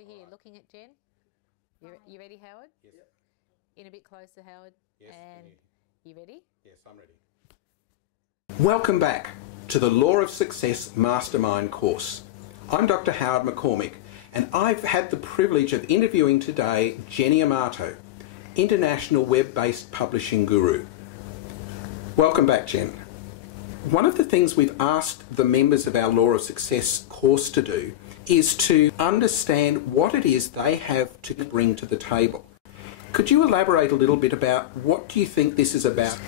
over here looking at Jen. You ready, Howard? Yes. Yep. In a bit closer, Howard. Yes. And you ready? Yes, I'm ready. Welcome back to the Law of Success Mastermind course. I'm Dr. Howard McCormick, and I've had the privilege of interviewing today Jennie Armato, international web-based publishing guru. Welcome back, Jen. One of the things we've asked the members of our Law of Success course to do is to understand what it is they have to bring to the table. Could you elaborate a little bit about what do you think this is about?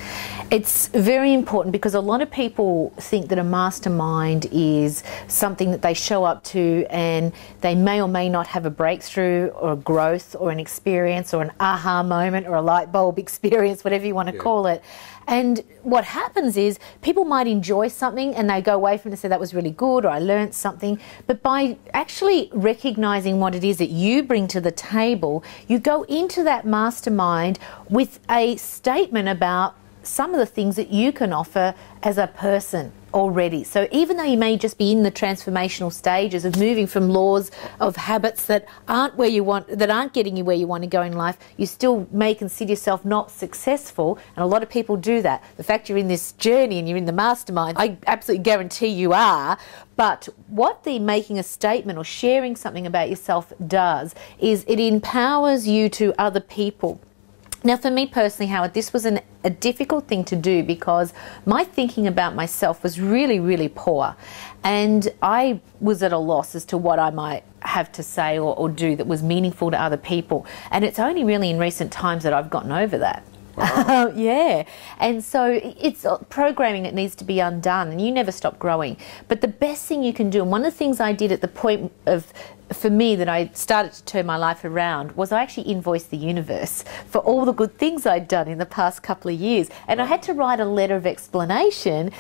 It's very important because a lot of people think that a mastermind is something that they show up to and they may or may not have a breakthrough or a growth or an experience or an aha moment or a light bulb experience, whatever you want to call it. And what happens is people might enjoy something and they go away from it and say that was really good or I learned something. But by actually recognising what it is that you bring to the table, you go into that mastermind with a statement about some of the things that you can offer as a person already. So even though you may just be in the transformational stages of moving from laws of habits that aren't where you want, that aren't getting you where you want to go in life, you still may consider yourself not successful, and a lot of people do that. The fact you're in this journey and you're in the mastermind, I absolutely guarantee you are. But what the making a statement or sharing something about yourself does is it empowers you to other people. Now, for me personally, Howard, this was a difficult thing to do because my thinking about myself was really, really poor. And I was at a loss as to what I might have to say or do that was meaningful to other people. And it's only really in recent times that I've gotten over that. Wow. Yeah. And so it's programming that needs to be undone, and you never stop growing. But the best thing you can do, and one of the things I did at the point of, for me, that I started to turn my life around, was I actually invoiced the universe for all the good things I'd done in the past couple of years. And I had to write a letter of explanation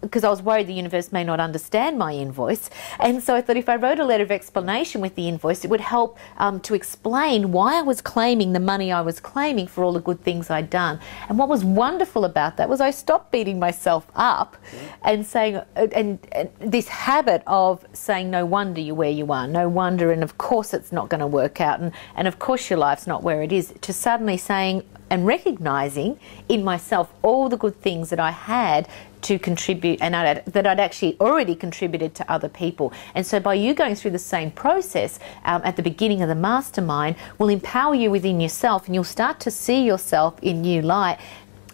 because I was worried the universe may not understand my invoice. And so I thought if I wrote a letter of explanation with the invoice, it would help to explain why I was claiming the money I was claiming for all the good things I'd done. And what was wonderful about that was I stopped beating myself up and saying, and this habit of saying, no wonder you're where you are, no wonder, and of course it's not going to work out, and of course your life's not where it is, to suddenly saying and recognising in myself all the good things that I had to contribute and that I'd actually already contributed to other people. And so by you going through the same process at the beginning of the mastermind will empower you within yourself, and you'll start to see yourself in new light.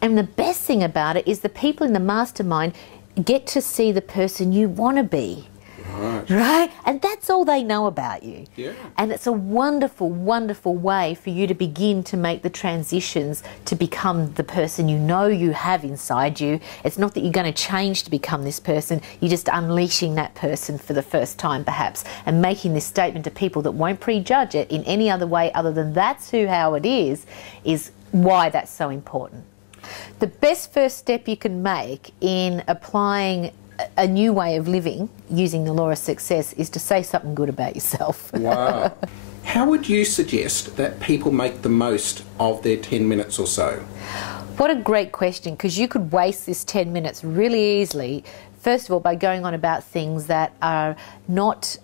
And the best thing about it is the people in the mastermind get to see the person you want to be. Right? And that's all they know about you. Yeah. And it's a wonderful, wonderful way for you to begin to make the transitions to become the person you know you have inside you. It's not that you're going to change to become this person, you're just unleashing that person for the first time perhaps, and making this statement to people that won't prejudge it in any other way other than that's who Howard is why that's so important. The best first step you can make in applying a new way of living using the law of success is to say something good about yourself. Wow. How would you suggest that people make the most of their 10 minutes or so? What a great question, because you could waste this 10 minutes really easily, first of all, by going on about things that are not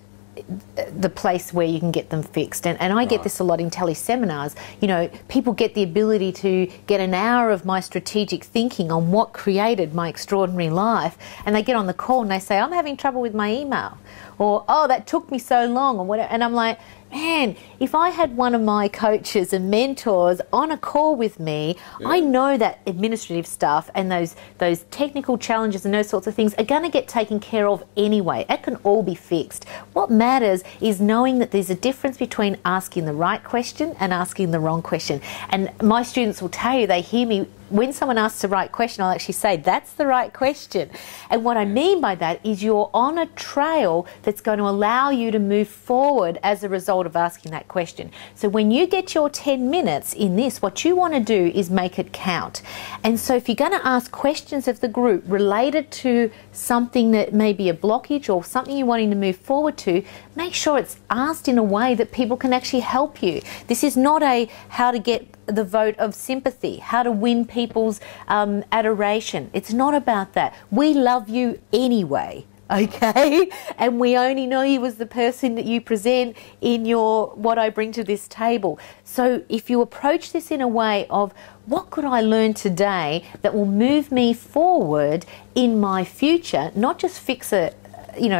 the place where you can get them fixed. And I get this a lot in teleseminars. You know, people get the ability to get an hour of my strategic thinking on what created my extraordinary life, and they get on the call and they say, I'm having trouble with my email, or, oh, that took me so long, or whatever. And I'm like, man, if I had one of my coaches and mentors on a call with me, I know that administrative stuff and those technical challenges and those sorts of things are going to get taken care of anyway. It can all be fixed. What matters is knowing that there's a difference between asking the right question and asking the wrong question. And my students will tell you, they hear me, when someone asks the right question, I'll actually say, that's the right question. And what I mean by that is you're on a trail that's going to allow you to move forward as a result of asking that question. So when you get your 10 minutes in this, what you want to do is make it count. And so if you're going to ask questions of the group related to something that may be a blockage or something you're wanting to move forward to, make sure it's asked in a way that people can actually help you. This is not a how to get the vote of sympathy, how to win people's adoration. It's not about that. We love you anyway. okay? And we only know you as the person that you present in your what I bring to this table. So if you approach this in a way of what could I learn today that will move me forward in my future, not just fix a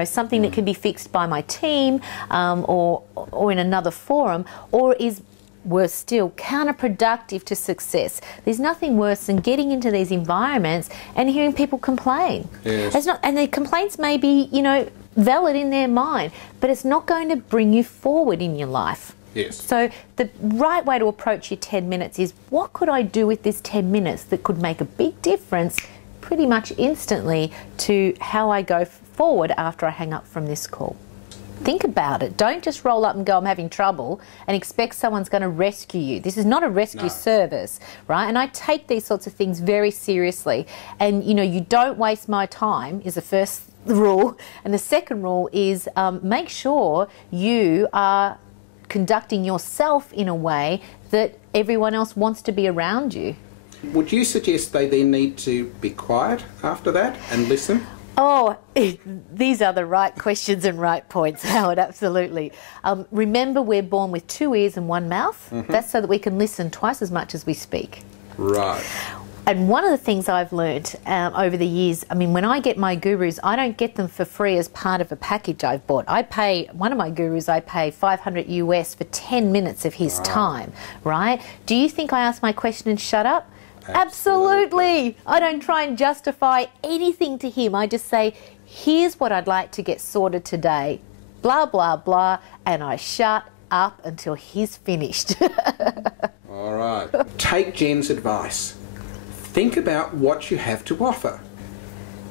something that can be fixed by my team or in another forum, or is worse still, counterproductive to success. There's nothing worse than getting into these environments and hearing people complain. Yes. And their complaints may be, valid in their mind, but it's not going to bring you forward in your life. Yes. So the right way to approach your 10 minutes is, what could I do with this 10 minutes that could make a big difference pretty much instantly to how I go forward after I hang up from this call? Think about it. Don't just roll up and go, I'm having trouble, and expect someone's going to rescue you. This is not a rescue service, right? And I take these sorts of things very seriously. And, you don't waste my time is the first rule. And the second rule is make sure you are conducting yourself in a way that everyone else wants to be around you. Would you suggest they then need to be quiet after that and listen? Oh, these are the right questions and right points, Howard, absolutely. Remember, we're born with 2 ears and 1 mouth. That's so that we can listen twice as much as we speak. Right. And one of the things I've learnt over the years, when I get my gurus, I don't get them for free as part of a package I've bought. One of my gurus, I pay $500 US for 10 minutes of his time, right? Do you think I ask my question and shut up? Absolutely. I don't try and justify anything to him. I just say, here's what I'd like to get sorted today, blah, blah, blah, and I shut up until he's finished. All right. Take Jen's advice. Think about what you have to offer.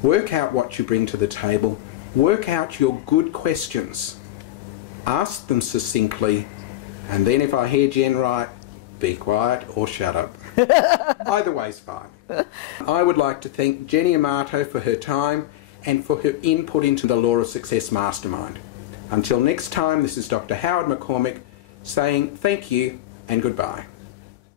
Work out what you bring to the table. Work out your good questions. Ask them succinctly, and then if I hear Jen right, be quiet or shut up. Either way's fine. I would like to thank Jennie Armato for her time and for her input into the Law of Success Mastermind. Until next time, this is Dr. Howard McCormick saying thank you and goodbye.